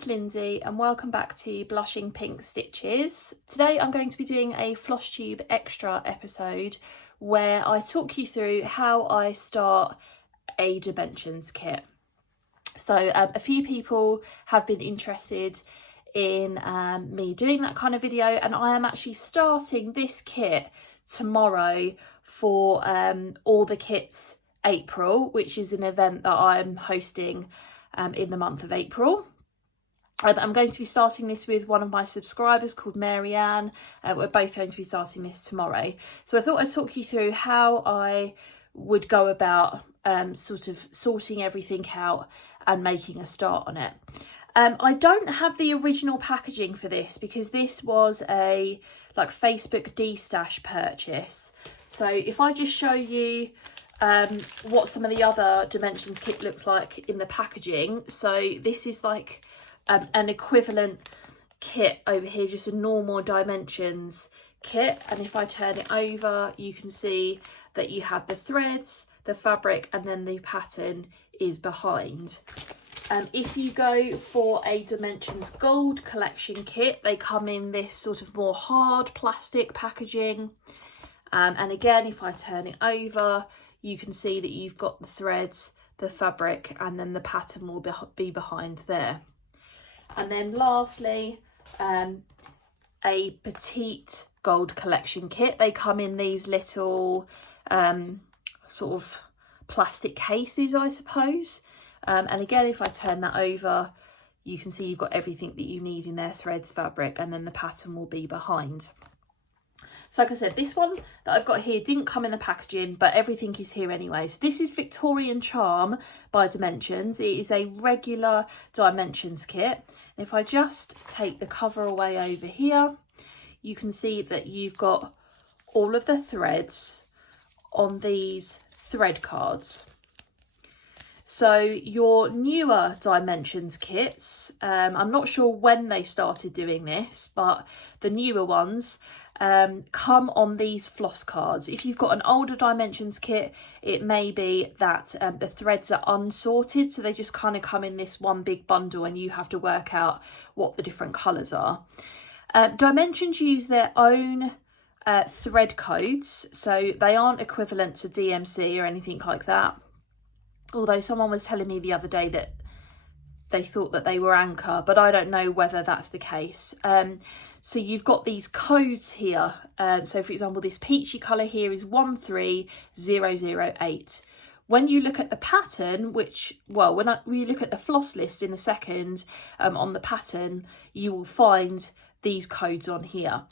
it's Lindsay and welcome back to Blushing Pink Stitches. Today I'm going to be doing a Flosstube extra episode where I talk you through how I start a dimensions kit. So a few people have been interested in me doing that kind of video, and I am actually starting this kit tomorrow for All the Kits April, which is an event that I'm hosting in the month of April. I'm going to be starting this with one of my subscribers called Marianne. We're both going to be starting this tomorrow. So I thought I'd talk you through how I would go about sort of sorting everything out and making a start on it. I don't have the original packaging for this because this was a Facebook D-stash purchase. So if I just show you what some of the other dimensions kit looks like in the packaging. So this is like an equivalent kit over here, just a normal dimensions kit. And if I turn it over, you can see that you have the threads, the fabric, and then the pattern is behind. If you go for a Dimensions Gold collection kit, they come in this sort of more hard plastic packaging. And again, if I turn it over, you can see that you've got the threads, the fabric, and then the pattern will be behind there. And then lastly, a petite gold collection kit. They come in these little sort of plastic cases, I suppose. And again, if I turn that over, you can see you've got everything that you need in there, threads, fabric, and then the pattern will be behind. So like I said, this one that I've got here didn't come in the packaging, but everything is here anyway. So this is Victorian Charm by Dimensions. It is a regular dimensions kit. And if I just take the cover away over here, you can see that you've got all of the threads on these thread cards. So your newer dimensions kits, I'm not sure when they started doing this, but the newer ones come on these floss cards. If you've got an older dimensions kit, it may be that the threads are unsorted, so they just kind of come in this one big bundle and you have to work out what the different colours are. Dimensions use their own thread codes, so they aren't equivalent to DMC or anything like that. Although someone was telling me the other day that they thought that they were Anchor, but I don't know whether that's the case. So you've got these codes here. So for example, this peachy colour here is 13008. When you look at the pattern, which, well, when you look at the floss list in a second on the pattern, you will find these codes on here.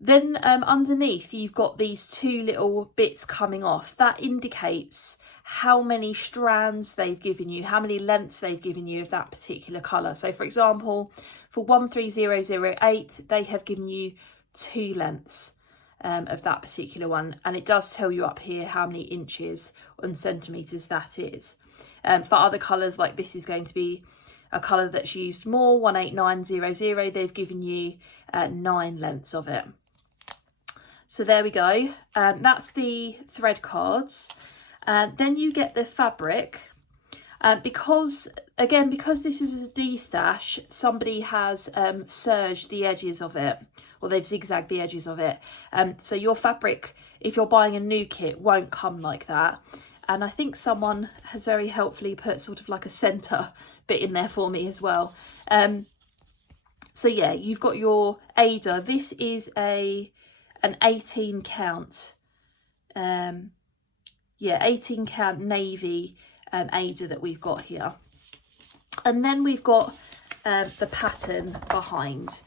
Then underneath, you've got these two little bits coming off. That indicates how many strands they've given you, how many lengths they've given you of that particular colour. So for example, for 13008, they have given you 2 lengths of that particular one. And it does tell you up here how many inches and centimetres that is. For other colours, like this is going to be a colour that's used more, 18900, they've given you 9 lengths of it. So there we go. That's the thread cards. Then you get the fabric. Because this is a D-stash, somebody has serged the edges of it, or they've zigzagged the edges of it. So your fabric, if you're buying a new kit, won't come like that. And I think someone has very helpfully put sort of like a centre bit in there for me as well. So yeah, you've got your Ada. This is an 18 count. 18 count navy Ada that we've got here. And then we've got the pattern behind.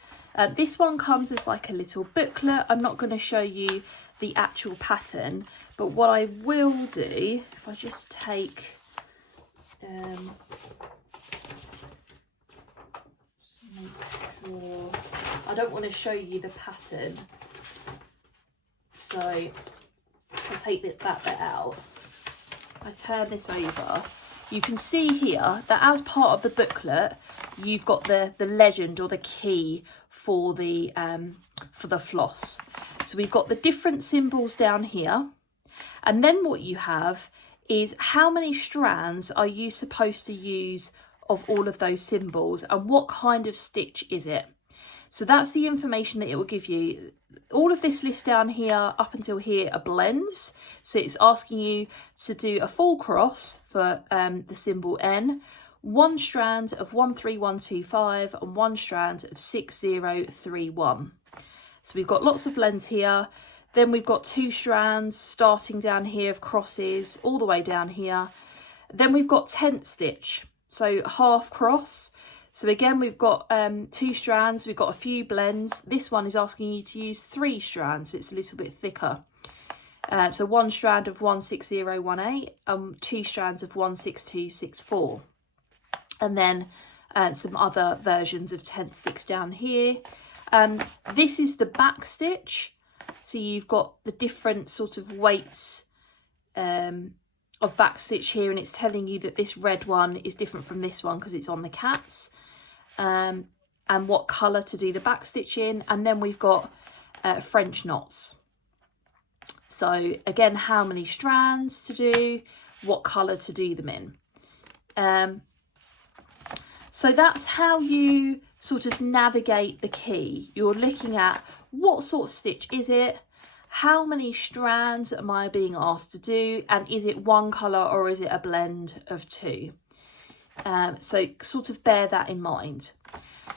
This one comes as like a little booklet. I'm not going to show you the actual pattern, but what I will do, if I just take make sure, I don't want to show you the pattern, so I'll take that bit out. I turn this over. You can see here that as part of the booklet, you've got the legend or the key for the floss. So we've got the different symbols down here, and then what you have is how many strands are you supposed to use of all of those symbols and what kind of stitch is it. So that's the information that it will give you. All of this list down here up until here are blends. So it's asking you to do a full cross for the symbol N, one strand of 13125 and one strand of 6031. So we've got lots of blends here. Then we've got 2 strands starting down here of crosses all the way down here. Then we've got tent stitch, so half cross. So again, we've got 2 strands, we've got a few blends. This one is asking you to use 3 strands, so it's a little bit thicker. So 1 strand of 16018 and 2 strands of 16264. And then some other versions of tent stitch down here. This is the back stitch. So you've got the different sort of weights of back stitch here, and it's telling you that this red one is different from this one because it's on the cats, and what colour to do the back stitch in. And then we've got French knots. So again, how many strands to do, what colour to do them in. So that's how you sort of navigate the key. You're looking at what sort of stitch is it, how many strands am I being asked to do, and is it one colour or is it a blend of 2? So sort of bear that in mind.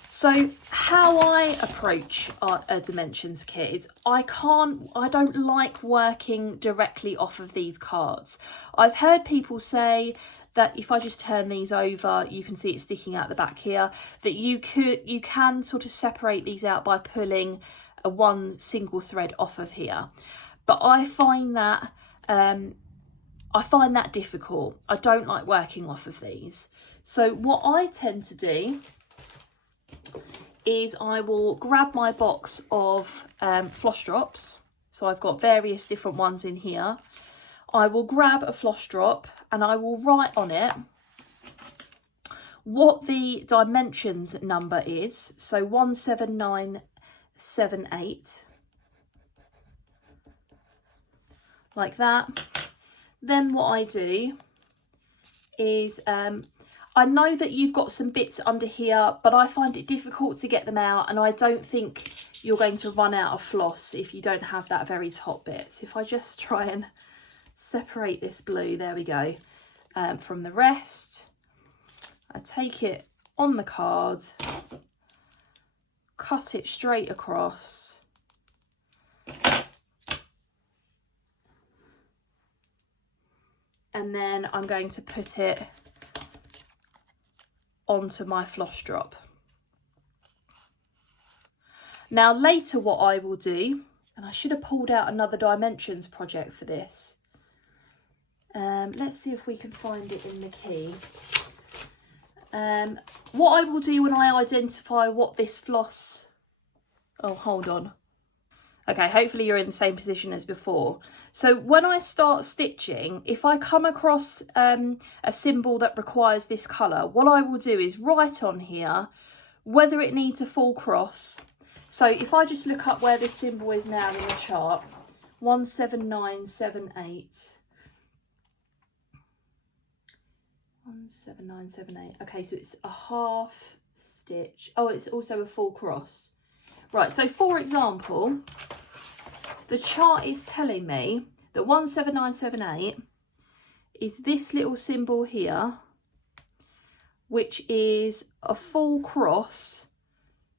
So how I approach a dimensions kit is I don't like working directly off of these cards. I've heard people say that if I just turn these over, you can see it sticking out the back here, that you can sort of separate these out by pulling one single thread off of here. But I find that difficult. I don't like working off of these. So what I tend to do is I will grab my box of floss drops. So I've got various different ones in here. I will grab a floss drop and I will write on it what the dimensions number is. So 17978, like that. Then what I do is I know that you've got some bits under here, but I find it difficult to get them out, and I don't think you're going to run out of floss if you don't have that very top bit. So if I just try and separate this blue, there we go, from the rest, I take it on the card, cut it straight across, and then I'm going to put it onto my floss drop. Now later what I will do, and I should have pulled out another dimensions project for this. Let's see if we can find it in the key. What I will do when I identify what this floss... Oh, hold on. Okay, hopefully you're in the same position as before. So when I start stitching, if I come across a symbol that requires this colour, what I will do is write on here whether it needs a full cross. So if I just look up where this symbol is now in the chart, 17978. 17978. Okay, so it's a half stitch. Oh, it's also a full cross. Right, so for example, the chart is telling me that 17978 is this little symbol here, which is a full cross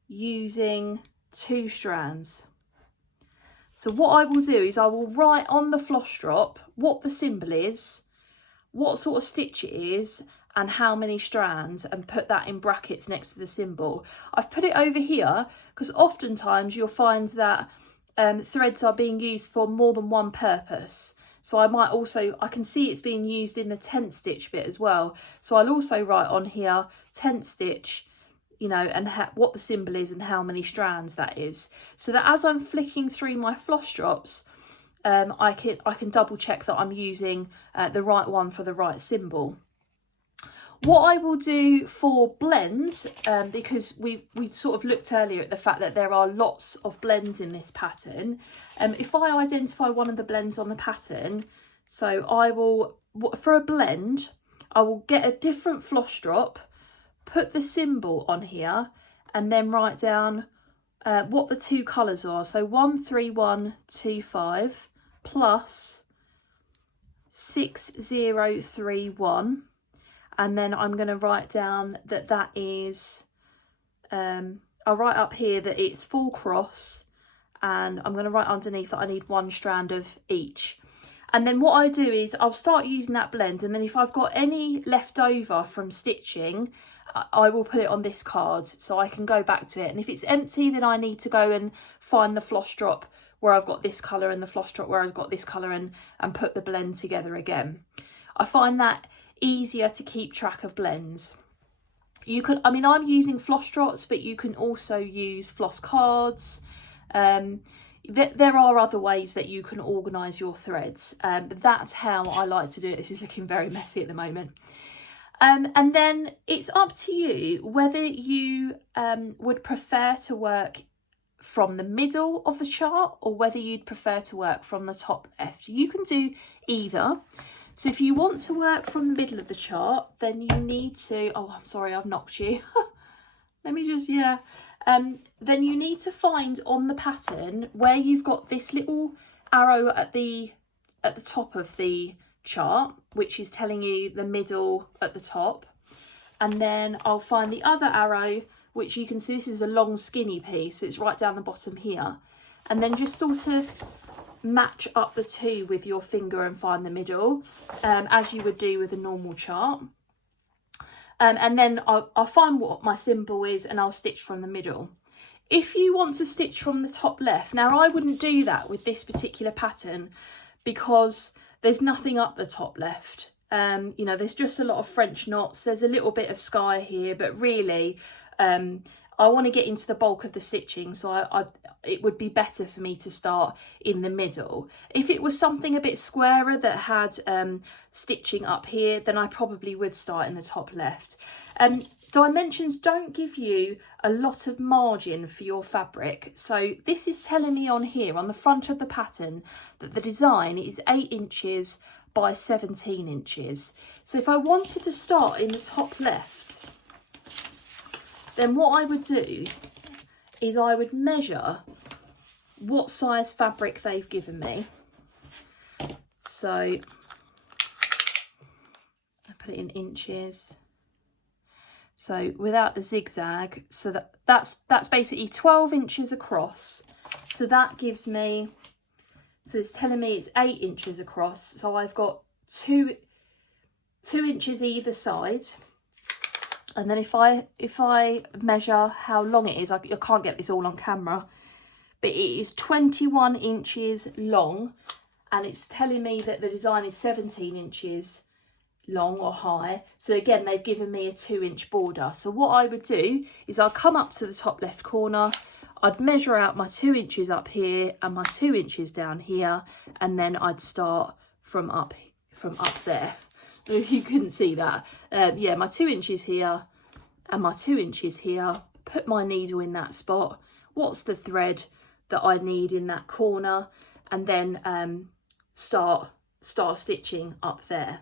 using 2 strands. So what I will do is I will write on the floss drop what the symbol is, what sort of stitch it is, and how many strands, and put that in brackets next to the symbol. I've put it over here because oftentimes you'll find that threads are being used for more than one purpose. So I can see it's being used in the tent stitch bit as well. So I'll also write on here tent stitch, you know, and what the symbol is and how many strands that is. So that as I'm flicking through my floss drops, I can double check that I'm using the right one for the right symbol. What I will do for blends, because we sort of looked earlier at the fact that there are lots of blends in this pattern. If I identify one of the blends on the pattern, so I will, for a blend, I will get a different floss drop put the symbol on here and then write down what the two colours are. So 13125 plus 6031, and then I'm going to write down that is, I'll write up here that it's full cross, and I'm going to write underneath that I need 1 strand of each. And then what I do is I'll start using that blend, and then if I've got any left over from stitching, I will put it on this card so I can go back to it. And if it's empty, then I need to go and find the floss drop where I've got this colour and the floss drop where I've got this colour, and put the blend together again. I find that easier to keep track of blends. You can, I mean, I'm using floss drops, but you can also use floss cards. There are other ways that you can organise your threads, but that's how I like to do it. This is looking very messy at the moment. And then it's up to you whether you would prefer to work from the middle of the chart or whether you'd prefer to work from the top left. You can do either. So if you want to work from the middle of the chart, then you need to, oh, I'm sorry, I've knocked you. Let me just, yeah. Then you need to find on the pattern where you've got this little arrow at the top of the chart, which is telling you the middle at the top. And then I'll find the other arrow, which you can see this is a long skinny piece. So it's right down the bottom here. And then just sort of match up the two with your finger and find the middle, as you would do with a normal chart. And then I'll find what my symbol is and I'll stitch from the middle. If you want to stitch from the top left, now I wouldn't do that with this particular pattern because there's nothing up the top left. You know, there's just a lot of French knots. There's a little bit of sky here, but really I want to get into the bulk of the stitching, so it would be better for me to start in the middle. If it was something a bit squarer that had stitching up here, then I probably would start in the top left. Dimensions don't give you a lot of margin for your fabric, so this is telling me on here on the front of the pattern that the design is 8 inches by 17 inches. So if I wanted to start in the top left, then what I would do is I would measure what size fabric they've given me. So I put it in inches. So without the zigzag, so that's basically 12 inches across. So that gives me, so it's telling me it's 8 inches across. So I've got two inches either side. And then if I measure how long it is, I can't get this all on camera, but it is 21 inches long, and it's telling me that the design is 17 inches long or high. So again, they've given me a 2-inch border. So what I would do is I'll come up to the top left corner, I'd measure out my 2 inches up here and my 2 inches down here, and then I'd start from up there. If you couldn't see that, yeah, my 2 inches here and my 2 inches here, put my needle in that spot, what's the thread that I need in that corner, and then start stitching up there.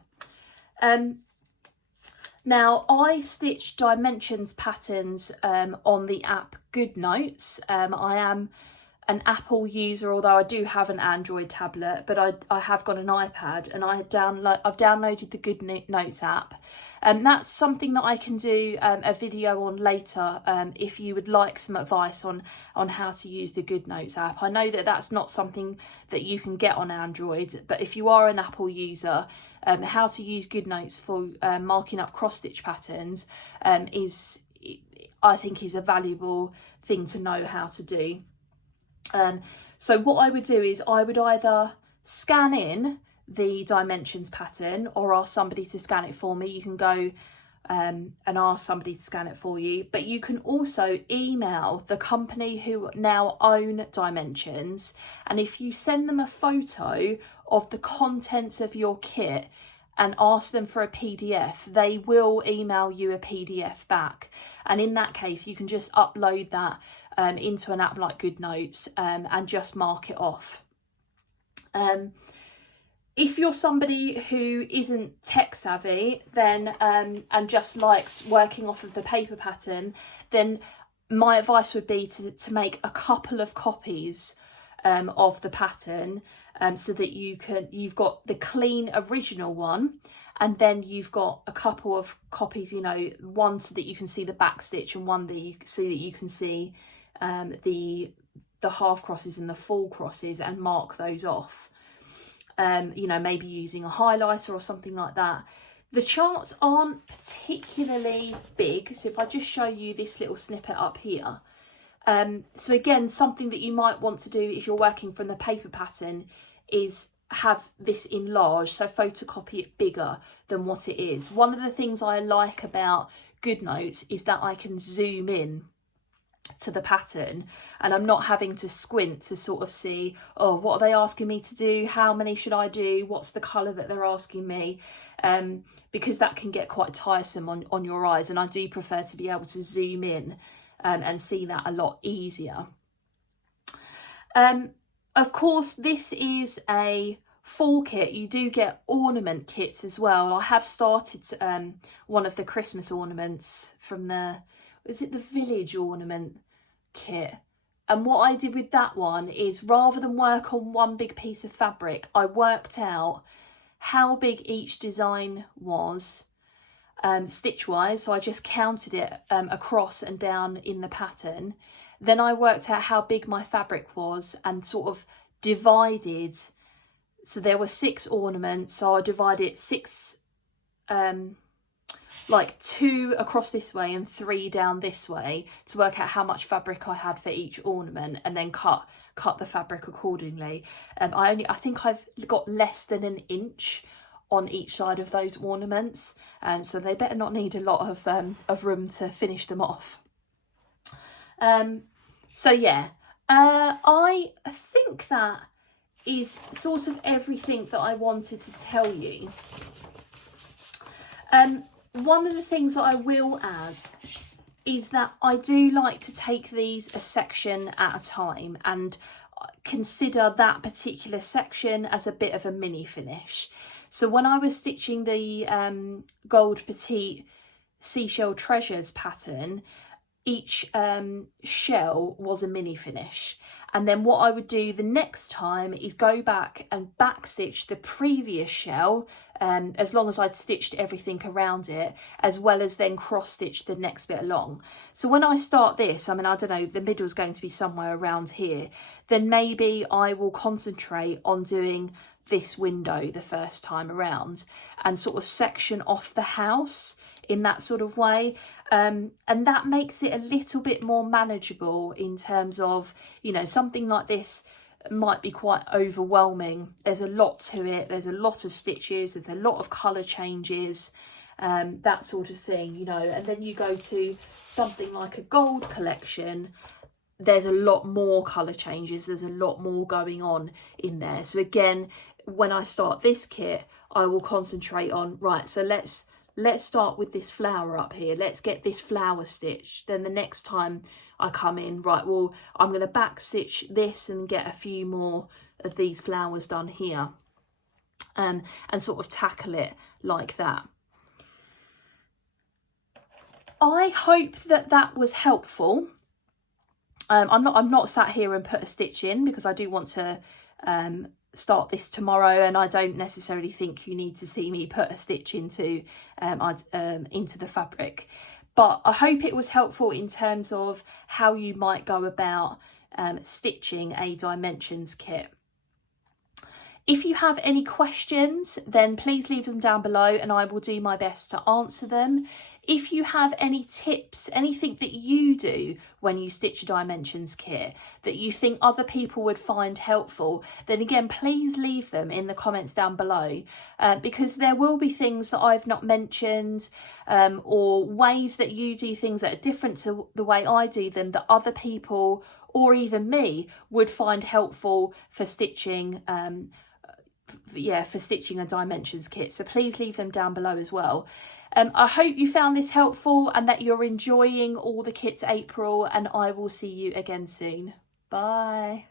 Now I stitch dimensions patterns on the app GoodNotes. I am an Apple user, although I do have an Android tablet, but I have got an iPad, and I've downloaded the GoodNotes app. And that's something that I can do a video on later if you would like some advice on how to use the GoodNotes app. I know that that's not something that you can get on Android, but if you are an Apple user, how to use GoodNotes for marking up cross-stitch patterns I think is a valuable thing to know how to do. So what I would do is I would either scan in the dimensions pattern or ask somebody to scan it for me. You can go and ask somebody to scan it for you, but you can also email the company who now own Dimensions, and if you send them a photo of the contents of your kit and ask them for a PDF, they will email you a PDF back, and in that case you can just upload that into an app like GoodNotes and just mark it off. If you're somebody who isn't tech savvy, then and just likes working off of the paper pattern, then my advice would be to make a couple of copies of the pattern, so that you've got the clean original one, and then you've got a couple of copies, you know, one so that you can see the back stitch, and one that you can see the half crosses and the full crosses, and mark those off. You know, maybe using a highlighter or something like that. The charts aren't particularly big, so if I just show you this little snippet up here. So again, something that you might want to do if you're working from the paper pattern is have this enlarged, so photocopy it bigger than what it is. One of the things I like about GoodNotes is that I can zoom in to the pattern, and I'm not having to squint to sort of see, oh, what are they asking me to do, how many should I do, what's the colour that they're asking me, because that can get quite tiresome on your eyes, and I do prefer to be able to zoom in and see that a lot easier. Of course, this is a fall kit. You do get ornament kits as well. I have started one of the Christmas ornaments from is it the Village ornament kit? And what I did with that one is, rather than work on one big piece of fabric, I worked out how big each design was stitch wise. So I just counted it across and down in the pattern. Then I worked out how big my fabric was and sort of divided. So there were 6 ornaments, so I divided 6 like 2 across this way and 3 down this way to work out how much fabric I had for each ornament, and then cut the fabric accordingly. I think I've got less than an inch on each side of those ornaments, so they better not need a lot of room to finish them off. So yeah, I think that is sort of everything that I wanted to tell you. One of the things that I will add is that I do like to take these a section at a time and consider that particular section as a bit of a mini finish. So when I was stitching the Gold Petite Seashell Treasures pattern, each shell was a mini finish. And then what I would do the next time is go back and back stitch the previous shell, as long as I'd stitched everything around it, as well as then cross stitch the next bit along. So when I start this, I mean, I don't know, the middle's going to be somewhere around here, then maybe I will concentrate on doing this window the first time around and sort of section off the house in that sort of way. And that makes it a little bit more manageable in terms of, you know, something like this might be quite overwhelming. There's a lot to it. There's a lot of stitches. There's a lot of colour changes, that sort of thing, you know. And then you go to something like a gold collection, there's a lot more colour changes. There's a lot more going on in there. So again, when I start this kit, I will concentrate on, right, so let's start with this flower up here. Let's get this flower stitched. Then the next time I come in, right, well, I'm going to back stitch this and get a few more of these flowers done here, and sort of tackle it like that. I hope that that was helpful. I'm not sat here and put a stitch in because I do want to start this tomorrow, and I don't necessarily think you need to see me put a stitch into the fabric, but I hope it was helpful in terms of how you might go about stitching a dimensions kit. If you have any questions, then please leave them down below and I will do my best to answer them. If you have any tips, anything that you do when you stitch a dimensions kit that you think other people would find helpful, then again, please leave them in the comments down below, because there will be things that I've not mentioned, or ways that you do things that are different to the way I do them that other people or even me would find helpful for stitching for stitching a dimensions kit. So please leave them down below as well. I hope you found this helpful and that you're enjoying all the kits April, and I will see you again soon. Bye.